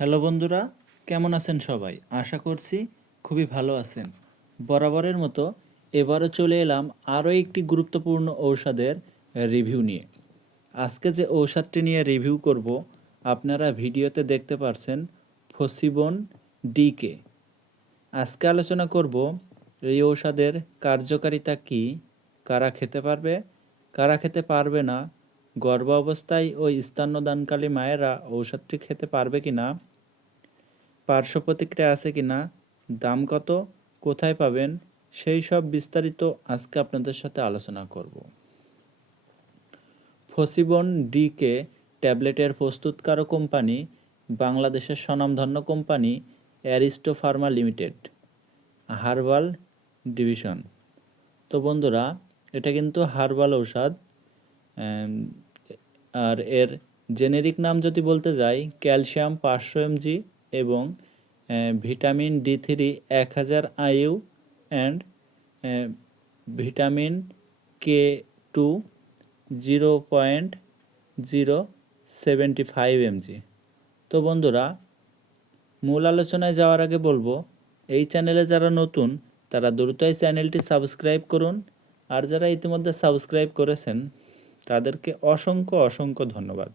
Hello বন্ধুরা, কেমন আছেন সবাই? আশা করছি খুবই ভালো আছেন। বরাবরের মতো এবারও চলে এলাম আরও একটি গুরুত্বপূর্ণ ঔষধের রিভিউ নিয়ে। আজকে যে ঔষধটি নিয়ে রিভিউ করব, আপনারা ভিডিওতে দেখতে পারছেন ফসিবন ডিকে। আজকে আলোচনা করব এই ঔষধের কার্যকারিতা কি, কারা খেতে পারবে, কারা খেতে পারবে না গর্ভ অবস্থায় ওই স্তন্যদানকালী মায়েরা ঔষধটি খেতে পারবে কি না? পার্শ্ব প্রতিক্রিয়া আছে কি না? দাম কত? কোথায় পাবেন? সেই সব বিস্তারিত আজকে আপনাদের সাথে আলোচনা করব। ফসিবন ডিকে ট্যাবলেটের প্রস্তুতকারক কোম্পানি, বাংলাদেশের স্বনামধন্য company, Aristo pharma limited, herbal division. তো বন্ধুরা, এটা কিন্তু হার্বাল ঔষধ আর এর জেনেরিক নাম যদি বলতে যাই, ক্যালসিয়াম পাঁচশো এমজি এবং ভিটামিন ডি থ্রি এক হাজার IU and vitamin K two zero point zero seventy five mg. তো বন্ধুরা, মূল আলোচনায় যাওয়ার আগে বলব, এই চ্যানেলে যারা নতুন, তারা দ্রুত এই চ্যানেলটি সাবস্ক্রাইব করুন। আর যারা ইতিমধ্যে সাবস্ক্রাইব করেছেন তাদেরকে অসংখ্য অসংখ্য ধন্যবাদ।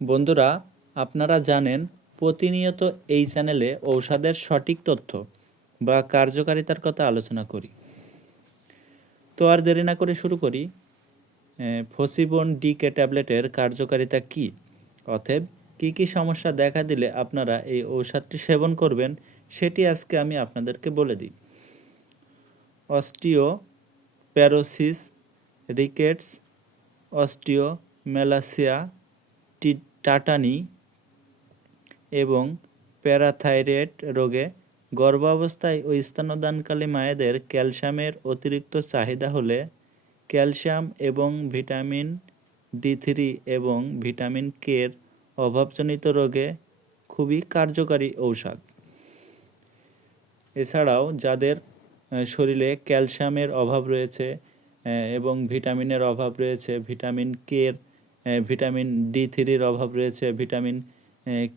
বন্ধুরা, আপনারা জানেন প্রতিনিয়ত এই চ্যানেলে ঔষধের সঠিক তথ্য বা কার্যকারিতার কথা আলোচনা করি। তো আর দেরি না করে শুরু করি। ফসিবন ডিকে ট্যাবলেটের কার্যকারিতা কি? অতএব কি কি সমস্যা দেখা দিলে আপনারা এই ঔষধটি সেবন করবেন সেটি আজকে আমি আপনাদেরকে বলে দিই। Osteoporosis rickets osteomalacia, টি, টাটানি এবং প্যারাথাইরয়েড রোগে গর্ভাবস্থায় ও স্তন্যদানকালী মায়েদের ক্যালসিয়ামের অতিরিক্ত চাহিদা হলে ক্যালসিয়াম এবং ভিটামিন ডি থ্রি এবং ভিটামিন কের অভাবজনিত রোগে খুবই কার্যকারী ঔষধ। এছাড়াও যাদের শরীরে ক্যালসিয়ামের অভাব রয়েছে এবং ভিটামিনের অভাব রয়েছে, ভিটামিন কের ভিটামিন ডি থ্রির অভাব রয়েছে, ভিটামিন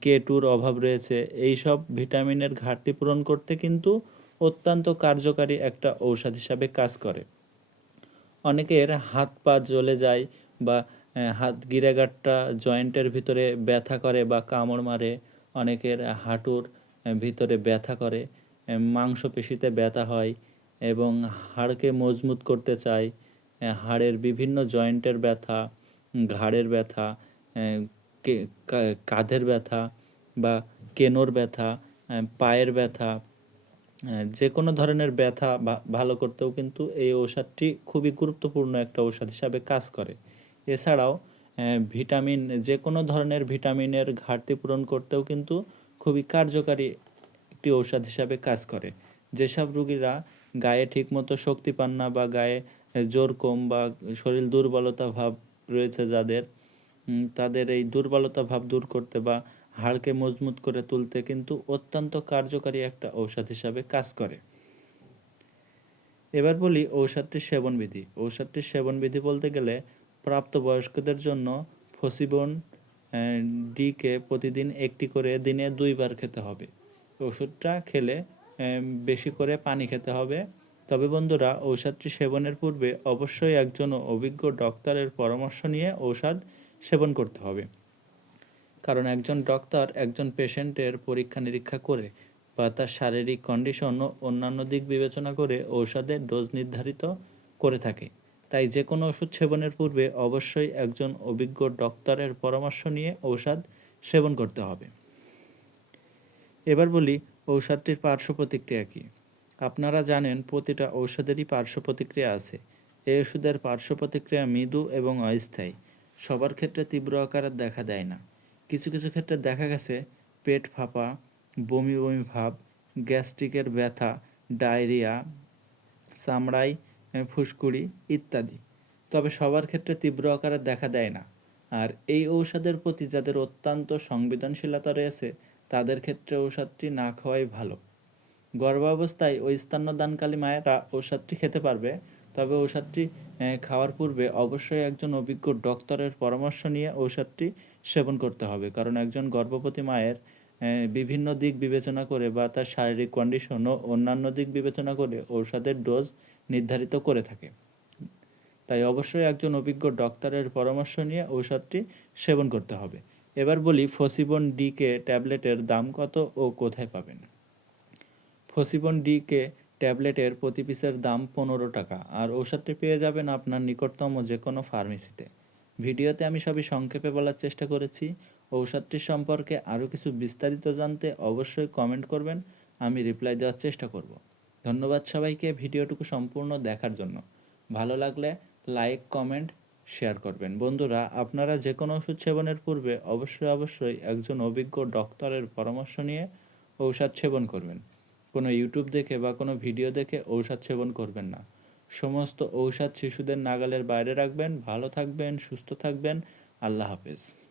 কে টুর অভাব রয়েছে। এই সব ভিটামিনের ঘাটতি পূরণ করতে কিন্তু অত্যন্ত কার্যকারী একটা ঔষধ হিসাবে কাজ করে। অনেকের হাত পা জ্বলে যায় বা হাত গিরাগাটটা জয়েন্টের ভিতরে ব্যথা করে বা কামড় মারে, অনেকের হাঁটুর ভিতরে ব্যথা করে মাংসপেশিতে ব্যথা হয় এবং হাড়কে মজবুত করতে আহ, হাড়ের বিভিন্ন জয়েন্টের ব্যথা ঘাড়ের ব্যথা কাঁধের ব্যথা বা কেনোর ব্যথা পায়ের ব্যথা যে কোনো ধরনের ব্যথা ভালো করতেও কিন্তু এই ঔষধটি খুবই গুরুত্বপূর্ণ একটা ঔষধ হিসাবে কাজ করে। এছাড়াও ভিটামিন যে কোনো ধরনের ভিটামিনের ঘাটতি পূরণ করতেও কিন্তু খুবই কার্যকারী একটি ঔষধ হিসাবে কাজ করে। যেসব রুগীরা গায়ে ঠিকমতো শক্তি পান না বা গায়ে জোর কম বা শরীর দুর্বলতা ভাব রয়েছে যাদের তাদের এই দুর্বলতা ভাব দূর করতে বা হাড়কে মজবুত করে তুলতে কিন্তু অত্যন্ত কার্যকারী একটা ঔষধ হিসাবে কাজ করে। এবার বলি ঔষধটির সেবনবিধি। ঔষধটির সেবনবিধি বলতে গেলে প্রাপ্তবয়স্কদের জন্য ফসিবন ডিকে প্রতিদিন একটি করে দিনে দুইবার খেতে হবে। ওষুধটা খেলে বেশি করে পানি খেতে হবে। তবে বন্ধুরা, ঔষধটি সেবনের পূর্বে অবশ্যই একজন অভিজ্ঞ ডক্টরের পরামর্শ নিয়ে ঔষধ সেবন করতে হবে। কারণ একজন ডক্টর একজন পেশেন্টের পরীক্ষা নিরীক্ষা করে বা তার শারীরিক কন্ডিশন ও অন্যান্য দিক বিবেচনা করে ঔষধের ডোজ নির্ধারিত করে থাকে। তাই যে কোনো ওষুধ সেবনের পূর্বে অবশ্যই একজন অভিজ্ঞ ডক্টরের পরামর্শ নিয়ে ঔষধ সেবন করতে হবে। এবার বলি ঔষধটির পার্শ্ব প্রতিক্রিয়া কী? আপনারা জানেন প্রতিটা ঔষধেরই পার্শ্ব প্রতিক্রিয়া আছে। এই ওষুধের পার্শ্ব প্রতিক্রিয়া মৃদু এবং অস্থায়ী। সবার ক্ষেত্রে তীব্র আকারে দেখা দেয় না। কিছু কিছু ক্ষেত্রে দেখা গেছে পেট ফাঁপা বমি বমি ভাব গ্যাস্ট্রিকের ব্যথা ডায়রিয়া চামড়ায় এ, ফুসকুড়ি ইত্যাদি। তবে সবার ক্ষেত্রে তীব্র আকারে দেখা দেয় না। আর এই ঔষধের প্রতি যাদের অত্যন্ত সংবেদনশীলতা রয়েছে তাদের ক্ষেত্রে ঔষধটি না খাওয়াই ভালো। গর্ভাবস্থায় ওই স্তন্যদানকালী মায়েরা ঔষধটি খেতে পারবে, তবে ঔষধটি খাওয়ার পূর্বে অবশ্যই একজন অভিজ্ঞ ডক্টরের পরামর্শ নিয়ে ঔষধটি সেবন করতে হবে। কারণ একজন গর্ভবতী মায়ের বিভিন্ন দিক বিবেচনা করে বা তার শারীরিক কন্ডিশন ও অন্যান্য দিক বিবেচনা করে ঔষধের ডোজ নির্ধারিত করে থাকে। তাই অবশ্যই একজন অভিজ্ঞ ডক্টরের পরামর্শ নিয়ে ঔষধটি সেবন করতে হবে। এবার বলি ফসিবন ডিকে ট্যাবলেটের দাম কত ও কোথায় পাবেন? ফসিবন ডিকে ট্যাবলেটের প্রতি পিসের দাম পনেরো টাকা, আর ঔষধটি পেয়ে যাবেন আপনার নিকটতম যে কোনো ফার্মেসিতে। ভিডিওতে আমি সবই সংক্ষেপে বলার চেষ্টা করেছি। ঔষধটির সম্পর্কে আরও কিছু বিস্তারিত জানতে অবশ্যই কমেন্ট করবেন, আমি রিপ্লাই দেওয়ার চেষ্টা করব। ধন্যবাদ সবাইকে ভিডিওটুকু সম্পূর্ণ দেখার জন্য। ভালো লাগলে লাইক, কমেন্ট শেয়ার করবেন। বন্ধুরা, আপনারা যে কোনো ওষুধ সেবনের পূর্বে অবশ্যই অবশ্যই একজন অভিজ্ঞ ডক্টরের পরামর্শ নিয়ে ঔষধ সেবন করবেন। কোনো ইউটিউব দেখে বা কোনো ভিডিও দেখে ঔষধ সেবন করবেন না। সমস্ত ঔষধ শিশুদের নাগালের বাইরে রাখবেন। ভালো থাকবেন, সুস্থ থাকবেন। আল্লাহ হাফেজ।